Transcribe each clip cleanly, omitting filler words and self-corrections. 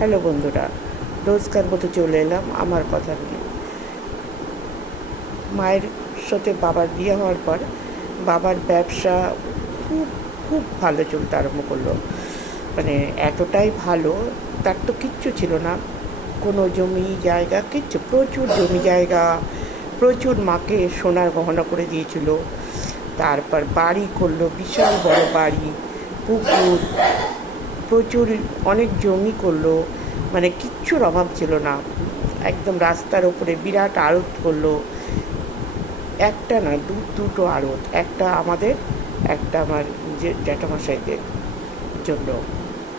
Hello বন্ধুরা, রোজকার মতো চলে এলাম আমার কথা নিয়ে। মায়ের সাথে বাবার বিয়ে হওয়ার পর বাবার ব্যবসা খুব খুব ভালো চলতে আরম্ভ করলো। মানে এতটাই ভালো, তার তো কিচ্ছু ছিল না, কোনো জমি জায়গা কিচ্ছু, প্রচুর জমি জায়গা, প্রচুর মাকে সোনার গহনা করে দিয়েছিল। তারপর বাড়ি করলো, বিশাল বড় বাড়ি, পুকুর, প্রচুর অনেক জমি করলো। মানে কিচ্ছুর অভাব ছিল না। একদম রাস্তার ওপরে বিরাট আড়ত করলো। একটা না, দুটো আড়ত, একটা আমাদের, একটা আমার যে জ্যাঠামশাইদের জন্য।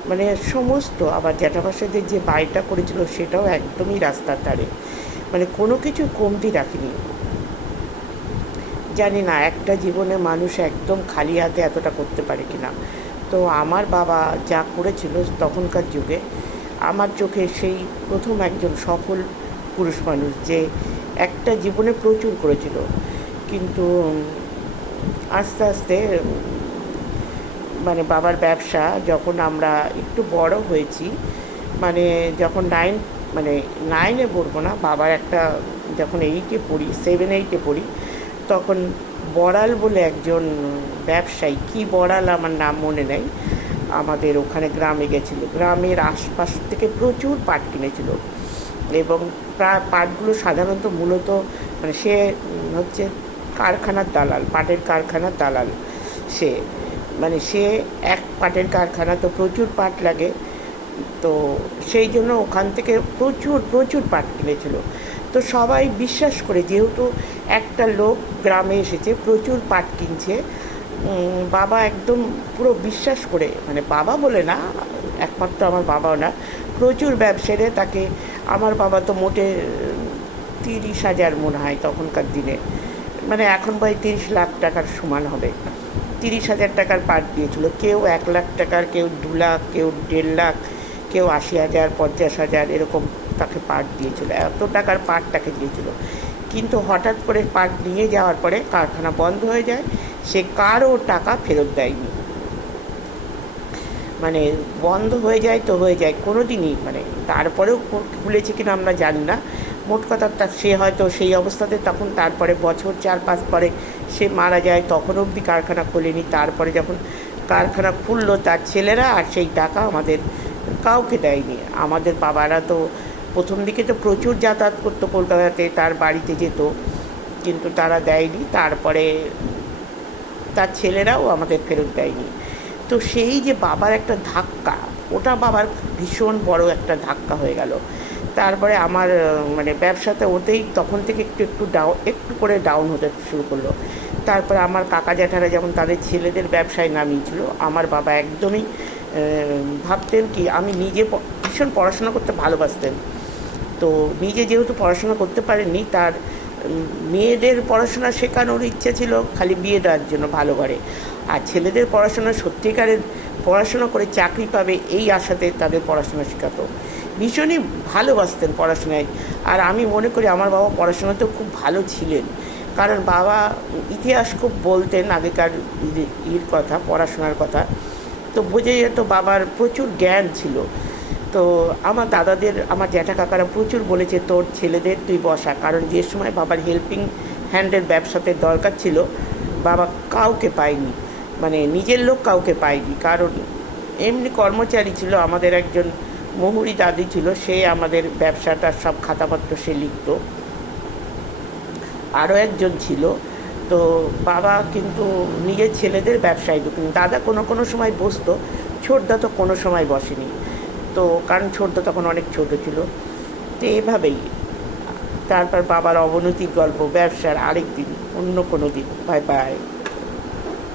মানে সমস্ত, আবার জ্যাঠামশাইদের যে বাড়িটা করেছিল সেটাও একদমই রাস্তার ধারে। মানে কোনো কিছু কমতি রাখিনি। জানি না একটা জীবনে মানুষ একদম খালি হাতে এতটা করতে পারে কি না। তো আমার বাবা যা করেছিল তখনকার যুগে, আমার চোখে সেই প্রথম একজন সফল পুরুষ মানুষ, যে একটা জীবনে প্রচুর করেছিল। কিন্তু আস্তে আস্তে মানে বাবার ব্যবসা, যখন আমরা একটু বড় হয়েছি, মানে যখন মানে নাইনে পড়বো না, বাবার একটা, যখন 8-এ পড়ি, 7-8-এ পড়ি, তখন বড়াল বলে একজন ব্যবসায়ী, কি বড়াল আমার নাম মনে নেই, আমাদের ওখানে গ্রামে গেছিলো। গ্রামের আশপাশ থেকে প্রচুর পাট কিনেছিল, এবং প্রায় পাটগুলো সাধারণত মূলত, মানে সে হচ্ছে কারখানার দালাল, পাটের কারখানার দালাল সে। মানে সে এক পাটের কারখানা, তো প্রচুর পাট লাগে, তো সেই জন্য ওখান থেকে প্রচুর প্রচুর পাট কিনেছিল। তো সবাই বিশ্বাস করে, যেহেতু একটা লোক গ্রামে এসেছে, প্রচুর পাট কিনছে, বাবা একদম পুরো বিশ্বাস করে, মানে বাবা বলে না, একমাত্র আমার বাবাও না, প্রচুর ব্যবসায়ীরা তাকে, আমার বাবা তো মোটে 30,000 মনে হয় তখনকার দিনে, মানে এখন প্রায় 30 লাখ টাকার সমান হবে, 30,000 টাকার পাট দিয়েছিল। কেউ 1 লাখ টাকার, কেউ 2 লাখ, কেউ 1.5 লাখ, কেউ 80,000, 50,000 এরকম তাকে পাট দিয়েছিল। এত টাকার পাট তাকে দিয়েছিল। কিন্তু হঠাৎ করে পাট নিয়ে যাওয়ার পরে কারখানা বন্ধ হয়ে যায়, সে কারও টাকা ফেরত দেয়নি। মানে বন্ধ হয়ে যায় তো হয়ে যায়, কোনো দিনই, মানে তারপরেও খুলেছে কিনা আমরা জানি না। মোট কথা, সে হয়তো সেই অবস্থাতে, তখন তারপরে বছর 4-5 পরে সে মারা যায়, তখন অবধি কারখানা খোলেনি। তারপরে যখন কারখানা খুললো, তার ছেলেরা, আর সেই টাকা আমাদের কাউকে দেয়নি। আমাদের বাবারা তো প্রথম দিকে তো প্রচুর যাতায়াত করতো কলকাতাতে, তার বাড়িতে যেত, কিন্তু তারা দেয়নি। তারপরে তার ছেলেরাও আমাদের ফেরত দেয়নি। তো সেই যে বাবার একটা ধাক্কা, ওটা বাবার ভীষণ বড় একটা ধাক্কা হয়ে গেল। তারপরে আমার মানে ব্যবসাতে ওতেই তখন থেকে একটু একটু একটু করে ডাউন হতে শুরু করলো। তারপরে আমার কাকা জ্যাঠারা যেমন তাদের ছেলেদের ব্যবসায় নামিয়েছিল, আমার বাবা একদমই ভাবতেন কি, আমি নিজে ভীষণ পড়াশোনা করতে ভালোবাসতেন। তো নিজে যেহেতু পড়াশোনা করতে পারেননি, তার মেয়েদের পড়াশোনা শেখানোর ইচ্ছা ছিল খালি বিয়ে দেওয়ার জন্য ভালো করে, আর ছেলেদের পড়াশোনা সত্যিকারের পড়াশোনা করে চাকরি পাবে এই আশাতে তাদের পড়াশোনা শেখাতো। ভীষণই ভালোবাসতেন পড়াশোনায়। আর আমি মনে করি আমার বাবা পড়াশোনাতেও খুব ভালো ছিলেন, কারণ বাবা ইতিহাস খুব বলতেন আগেকার কথা, পড়াশোনার কথা, তো বোঝা যেত বাবার প্রচুর জ্ঞান ছিল। তো আমার দাদাদের, আমার জ্যাঠা কাকারা প্রচুর বলেছে, তোর ছেলেদের তুই বসা, কারণ যে সময় বাবার হেল্পিং হ্যান্ডের ব্যবসাতে দরকার ছিল, বাবা কাউকে পায়নি, মানে নিজের লোক কাউকে পায়নি। কারণ এমনি কর্মচারী ছিল, আমাদের একজন মহুরি দাদি ছিল, সে আমাদের ব্যবসাটার সব খাতাপত্র সে লিখত, আরও একজন ছিল। তো বাবা কিন্তু নিজের ছেলেদের ব্যবসায় ঢুকেন। দাদা কোনো কোনো সময় বসতো, ছোটদা তো কোনো সময় বসেনি, তো কারণ ছোটদা তখন অনেক ছোট ছিল। তো এভাবেই তারপর বাবার অবনতির গল্প ব্যবসার আরেক দিন, অন্য কোনো দিন। Bye bye.